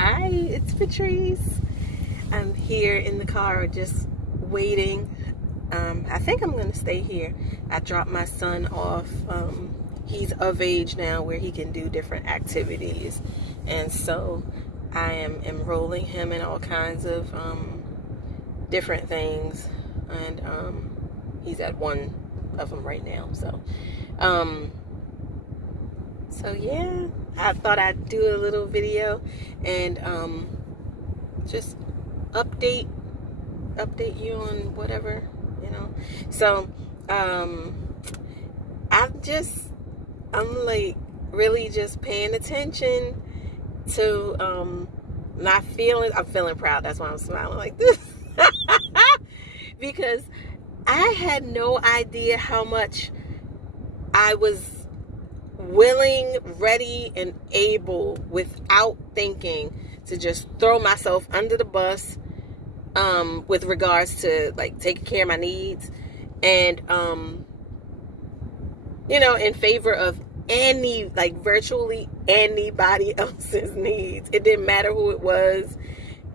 Hi, it's Patrice. I'm here in the car just waiting. I think I'm going to stay here. I dropped my son off. He's of age now where he can do different activities. And so I am enrolling him in all kinds of different things. And he's at one of them right now. So yeah, I thought I'd do a little video and just update you on whatever, you know. So I'm like really just paying attention to my feelings. I'm feeling proud. That's why I'm smiling like this. Because I had no idea how much I was willing, ready, and able without thinking to just throw myself under the bus with regards to like taking care of my needs and you know, in favor of virtually anybody else's needs. It didn't matter who it was.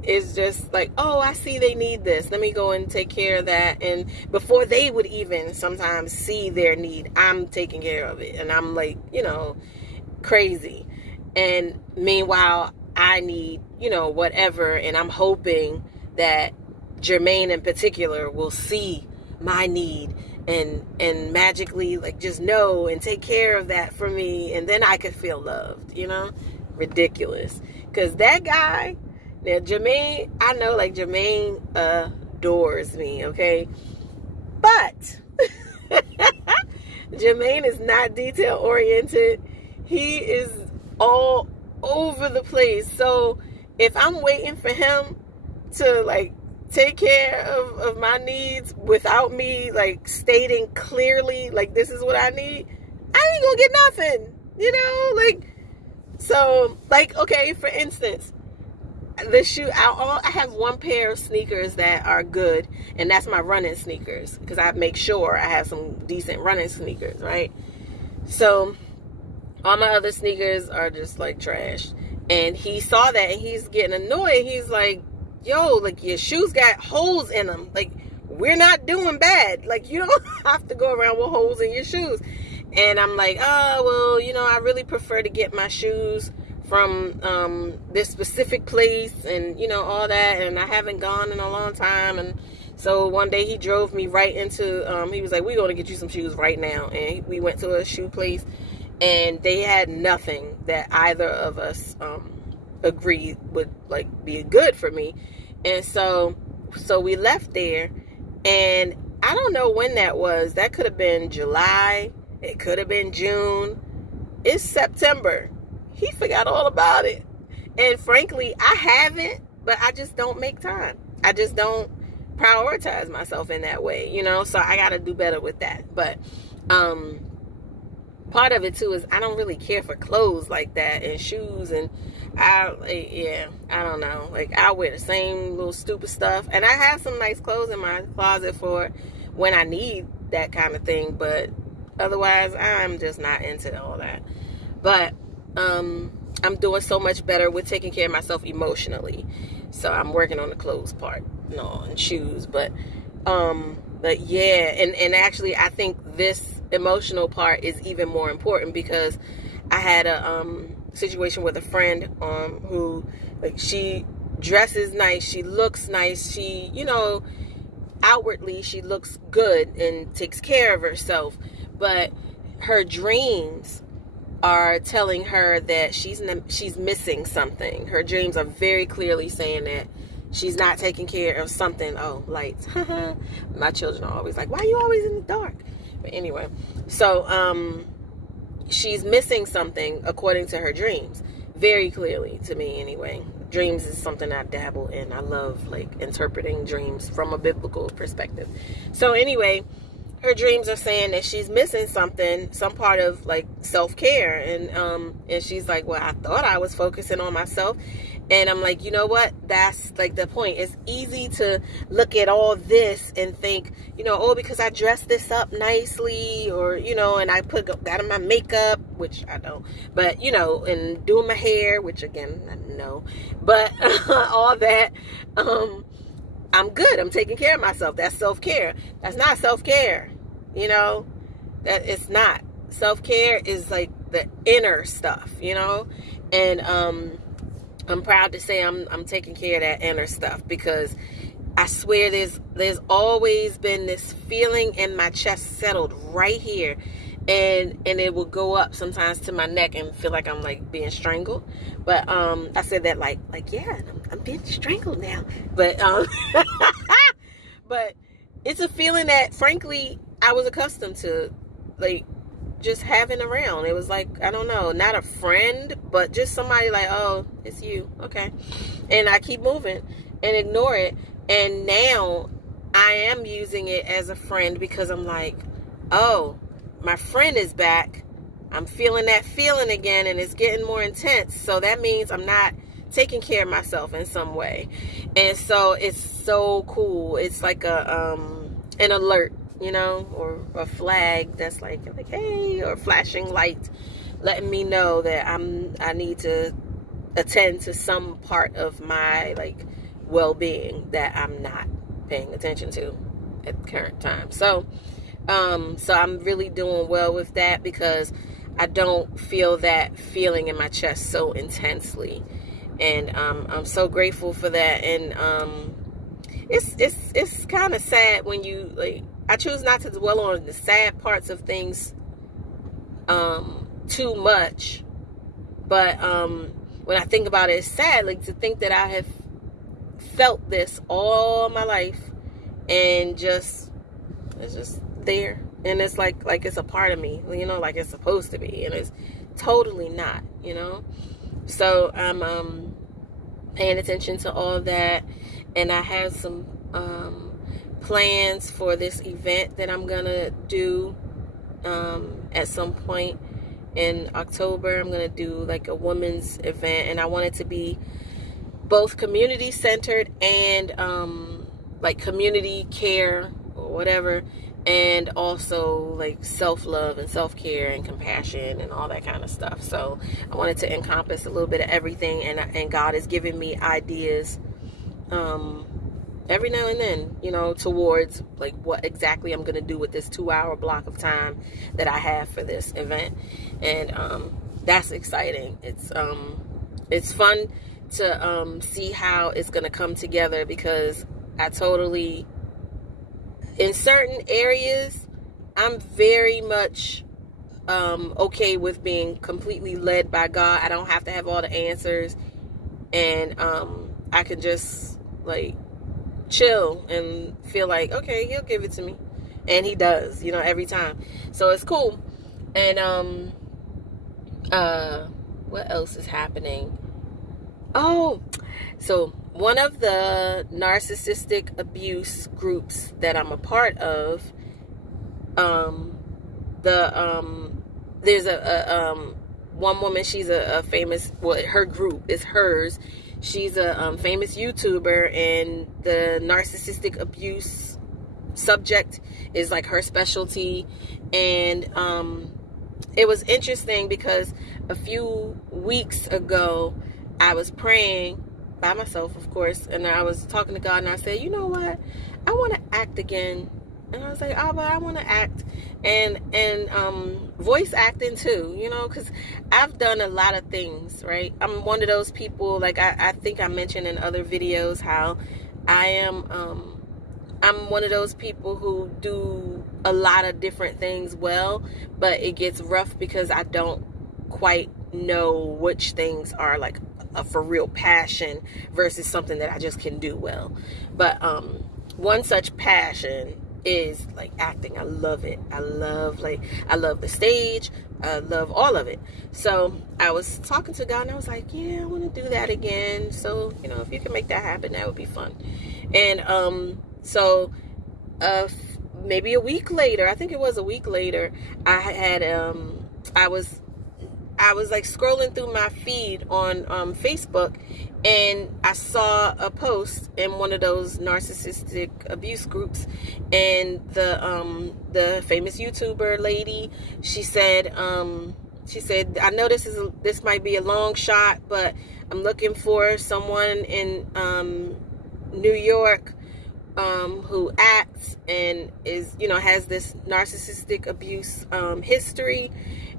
It's just like, oh, I see they need this, let me go and take care of that. And before they would even sometimes see their need, I'm taking care of it. And I'm like, you know, crazy. And meanwhile, I need, you know, whatever. And I'm hoping that Jermaine in particular will see my need and magically like just know and take care of that for me. And then I could feel loved, you know. Ridiculous. Because that guy, now, Jermaine, I know, like, Jermaine adores me, okay? But Jermaine is not detail-oriented. He is all over the place. So if I'm waiting for him to, like, take care of my needs without me, like, stating clearly, like, this is what I need, I ain't gonna get nothing, you know? Like, so, like, okay, for instance, the shoe, I have one pair of sneakers that are good, and that's my running sneakers, because I make sure I have some decent running sneakers, right? So all my other sneakers are just like trash. And he saw that and he's getting annoyed. He's like, yo, like, your shoes got holes in them. Like, we're not doing bad. Like, you don't have to go around with holes in your shoes. And I'm like, oh, well, you know, I really prefer to get my shoes from this specific place and, you know, all that. And I haven't gone in a long time. And so one day he drove me right into, he was like, we're going to get you some shoes right now. And we went to a shoe place and they had nothing that either of us agreed would, like, be good for me. And so we left there, and I don't know when that was. That could have been July. It could have been June. It's September. He forgot all about it. And frankly, I haven't, but I just don't make time. I just don't prioritize myself in that way, you know? So I got to do better with that. But part of it, too, is I don't really care for clothes like that and shoes. And I don't know. Like, I wear the same little stupid stuff. And I have some nice clothes in my closet for when I need that kind of thing. But otherwise, I'm just not into all that. But I'm doing so much better with taking care of myself emotionally. So I'm working on the clothes part, and shoes. But yeah, and actually I think this emotional part is even more important, because I had a situation with a friend who, like, she dresses nice, she looks nice, she, you know, outwardly she looks good and takes care of herself, but her dreams are telling her that she's missing something. Her dreams are very clearly saying that she's not taking care of something. Oh, lights. My children are always like, why are you always in the dark? But anyway, so she's missing something according to her dreams. Very clearly to me anyway. Dreams is something I dabble in. I love, like, interpreting dreams from a biblical perspective. So anyway, her dreams are saying that she's missing something, some part of like self-care. And she's like, well, I thought I was focusing on myself. And I'm like, you know what? That's like the point. It's easy to look at all this and think, you know, oh, because I dressed this up nicely, or, you know, and I got on my makeup, which I don't, but, you know, and doing my hair, which again, no, but all that, I'm good. I'm taking care of myself. That's self-care. That's not self-care. You know, that it's not. Self-care is like the inner stuff, you know, and, I'm proud to say I'm taking care of that inner stuff, because I swear there's always been this feeling in my chest settled right here, and it will go up sometimes to my neck and feel like I'm like being strangled. But I said that like yeah, I'm being strangled now. But but it's a feeling that frankly I was accustomed to, like, just having around. It was like, I don't know, not a friend, but just somebody like, oh, it's you, okay. And I keep moving and ignore it. And now I am using it as a friend, because I'm like, oh, my friend is back. I'm feeling that feeling again, and it's getting more intense. So that means I'm not taking care of myself in some way. And so it's so cool. It's like an alert, you know, or a flag that's like, hey, or flashing light, letting me know that I need to attend to some part of my like well-being that I'm not paying attention to at the current time. So I'm really doing well with that, because I don't feel that feeling in my chest so intensely, and I'm so grateful for that. And it's kind of sad when you like. I choose not to dwell on the sad parts of things too much, but when I think about it, it's sad, like, to think that I have felt this all my life, and it's just there, and it's like it's a part of me, you know, like it's supposed to be, and it's totally not, you know. So I'm paying attention to all of that, and I have some plans for this event that I'm gonna do at some point in October. I'm gonna do like a women's event, and I want it to be both community centered and like community care or whatever, and also like self-love and self-care and compassion and all that kind of stuff. So I wanted to encompass a little bit of everything, and God is giving me ideas every now and then, you know, towards like what exactly I'm gonna do with this 2-hour block of time that I have for this event. And that's exciting. It's fun to see how it's gonna come together, because I totally, in certain areas, I'm very much okay with being completely led by God. I don't have to have all the answers, and I can just like chill and feel like, okay, he'll give it to me, and he does, you know, every time. So it's cool. And what else is happening? Oh, so one of the narcissistic abuse groups that I'm a part of, there's a one woman, she's a famous, well, her group is hers. She's a famous YouTuber, and the narcissistic abuse subject is like her specialty. And it was interesting because a few weeks ago I was praying by myself, of course, and I was talking to God, and I said, you know what, I want to act again. And I was like, oh, but I want to act, and voice acting too, you know, because I've done a lot of things, right? I'm one of those people, like I think I mentioned in other videos how I am, I'm one of those people who do a lot of different things well, but it gets rough because I don't quite know which things are like a for real passion versus something that I just can do well. But one such passion is like acting. I love it. I love the stage. I love all of it. So I was talking to God, and I was like, yeah, I want to do that again. So, you know, if you can make that happen, that would be fun. And so maybe a week later, I think it was a week later, I had I was like scrolling through my feed on Facebook, and I saw a post in one of those narcissistic abuse groups, and the famous YouTuber lady, she said, I know this might be a long shot, but I'm looking for someone in New York who acts and is, has this narcissistic abuse history,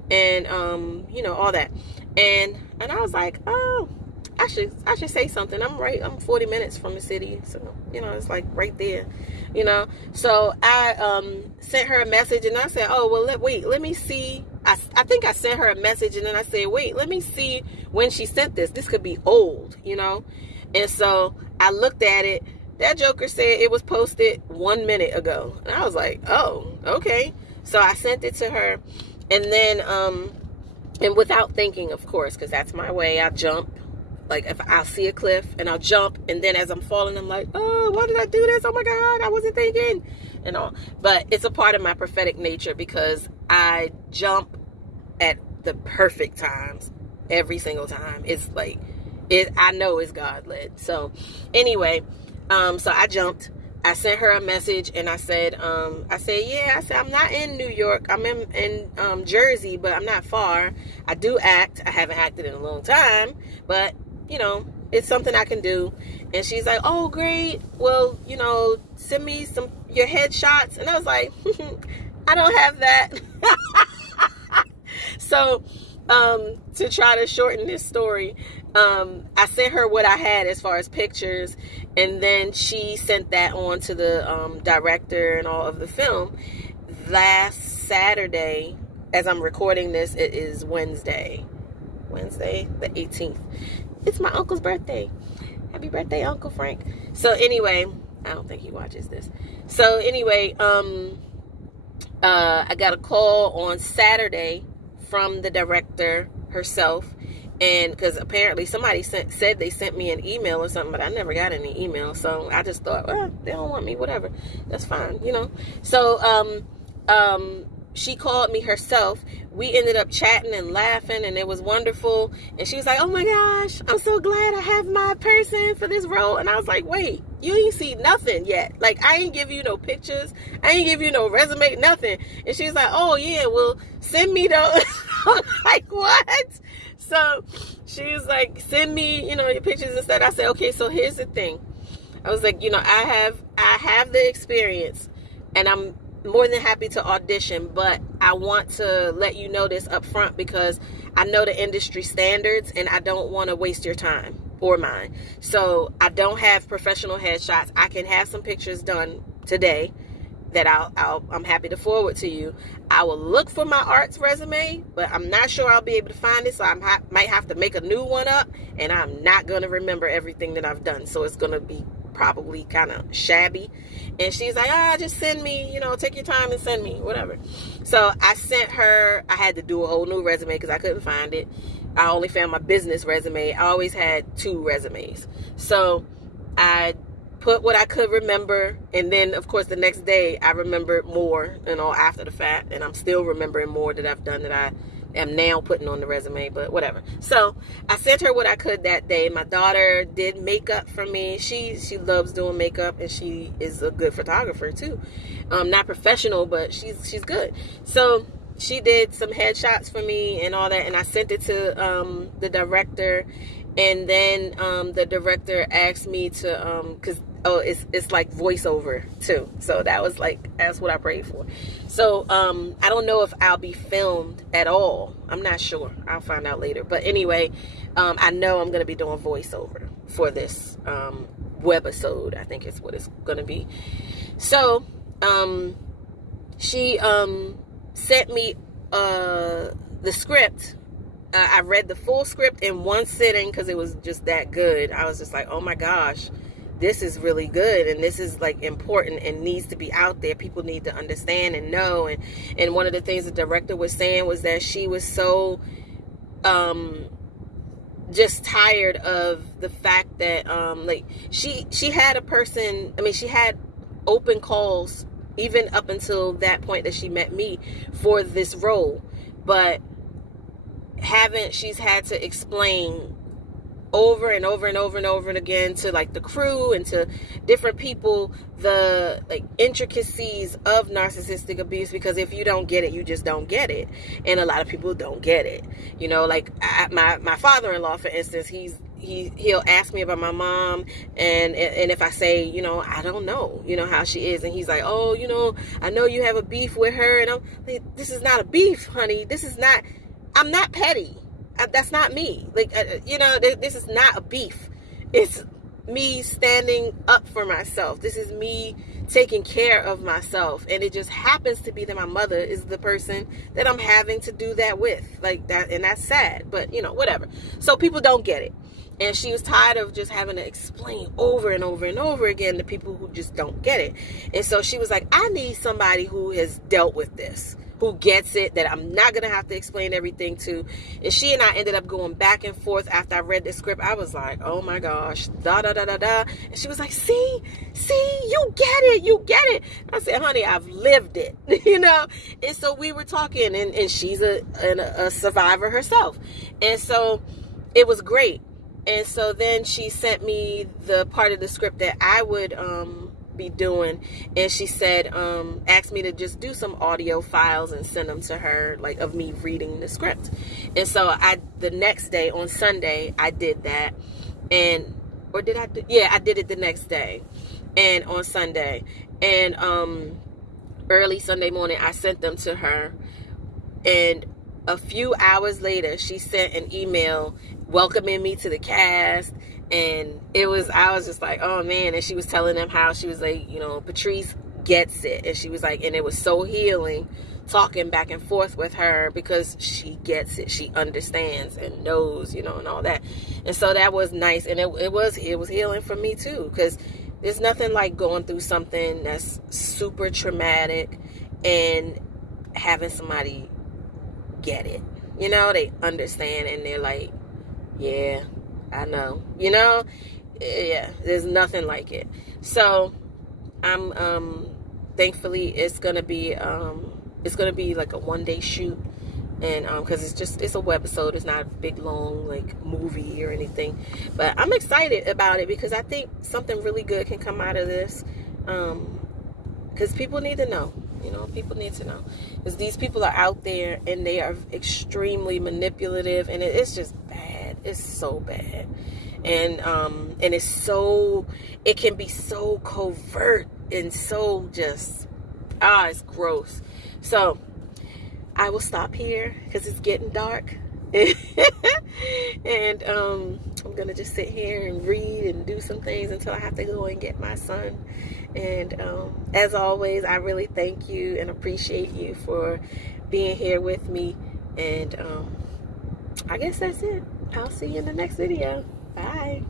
and all that. And I was like, oh, I should say something. I'm 40 minutes from the city, so it's like right there, so I sent her a message, and I said, oh, well, let me see. I think I sent her a message, and then I said, wait, let me see when she sent this could be old, and so I looked at it. That joker said it was posted 1 minute ago, and I was like, oh, okay. So I sent it to her. And then, and without thinking, of course, because that's my way, I jump. Like, if I'll see a cliff, and I'll jump, and then as I'm falling, I'm like, oh, why did I do this? Oh my God, I wasn't thinking, and all. But it's a part of my prophetic nature, because I jump at the perfect times every single time. It's like, I know it's God-led. So, anyway, so I jumped. I sent her a message, and I said, I'm not in New York. I'm in Jersey, but I'm not far. I do act. I haven't acted in a long time, but, it's something I can do. And she's like, oh, great. Well, send me your headshots. And I was like, I don't have that. So, to try to shorten this story, I sent her what I had as far as pictures, and then she sent that on to the director and all of the film. Last Saturday, as I'm recording this, it is Wednesday the 18th. It's my uncle's birthday. Happy birthday, Uncle Frank. So anyway, I don't think he watches this. So anyway, I got a call on Saturday from the director herself, and because apparently somebody said they sent me an email or something, but I never got any email. So I just thought, well, they don't want me, whatever, that's fine, So she called me herself. We ended up chatting and laughing, and it was wonderful. And she was like, oh my gosh, I'm so glad I have my person for this role. And I was like, wait, you ain't see nothing yet. Like, I ain't give you no pictures, I ain't give you no resume, nothing. And she was like, oh yeah, well, send me those. I'm like, what? So she was like, send me, your pictures and stuff. I said, okay, so here's the thing. I was like, I have the experience, and I'm more than happy to audition, but I want to let you know this up front, because I know the industry standards, and I don't want to waste your time or mine. So I don't have professional headshots. I can have some pictures done today that I'm happy to forward to you. I will look for my arts resume, but I'm not sure I'll be able to find it, so I might have to make a new one up, and I'm not going to remember everything that I've done, so it's going to be probably kind of shabby. And she's like, just send me, take your time and send me, whatever. So I sent her, I had to do a whole new resume because I couldn't find it. I only found my business resume. I always had 2 resumes. So I put what I could remember, and then of course the next day I remembered more, after the fact, and I'm still remembering more that I've done that I am now putting on the resume, but whatever. So I sent her what I could that day. My daughter did makeup for me. She loves doing makeup, and she is a good photographer too. Not professional, but she's good. So she did some headshots for me and all that, and I sent it to the director. And then the director asked me to, because it's like voiceover too, so that's what I prayed for. So I don't know if I'll be filmed at all. I'm not sure. I'll find out later. But anyway, I know I'm gonna be doing voiceover for this webisode. I think it's what it's gonna be. So she sent me the script. I read the full script in one sitting because it was just that good. I was just like, oh my gosh, this is really good, and this is like important and needs to be out there. People need to understand and know. And one of the things the director was saying was that she was so just tired of the fact that like she had a person, I mean, she had open calls even up until that point that she met me for this role. But she's had to explain over and over and over and over and again to like the crew and to different people the like intricacies of narcissistic abuse, because if you don't get it, you just don't get it. And a lot of people don't get it, you know. Like my father-in-law, for instance, he'll ask me about my mom, and if I say, you know, I don't know, you know, how she is, and he's like, oh, you know, I know you have a beef with her, and I'm like, this is not a beef, honey. This is not, I'm not petty. That's not me. Like, you know, this is not a beef. It's me standing up for myself. This is me taking care of myself. And it just happens to be that my mother is the person that I'm having to do that with. Like that, and that's sad, but you know, whatever. So people don't get it. And she was tired of just having to explain over and over and over again to people who just don't get it. And so she was like, I need somebody who has dealt with this, who gets it, that I'm not going to have to explain everything to. And she and I ended up going back and forth after I read the script. I was like, oh my gosh, da da da da da. And she was like, see, you get it, you get it. I said, honey, I've lived it, you know. And so we were talking, and she's a survivor herself. And so it was great. And so then she sent me the part of the script that I would be doing, and she said, asked me to just do some audio files and send them to her, like of me reading the script. And so the next day on Sunday, I did that. I did it the next day, and on Sunday, and early Sunday morning, I sent them to her. And a few hours later, she sent an email welcoming me to the cast. And I was just like, oh man. And she was telling them how she was like, you know, Patrice gets it. And she was like, and it was so healing talking back and forth with her, because she gets it. She understands and knows, you know, and all that. And so that was nice. And it was healing for me too, because there's nothing like going through something that's super traumatic and having somebody get it. You know, they understand, and they're like, yeah, I know, you know. Yeah, there's nothing like it. So I'm thankfully it's gonna be like a one-day shoot, and because it's a webisode, it's not a big long like movie or anything. But I'm excited about it, because I think something really good can come out of this, because people need to know. You know, people need to know, because these people are out there and they are extremely manipulative, and it's just bad. It's so bad. And it can be so covert and so just, it's gross. So I will stop here because it's getting dark. And I'm gonna just sit here and read and do some things until I have to go and get my son. And as always, I really thank you and appreciate you for being here with me. And I guess that's it. I'll see you in the next video. Bye.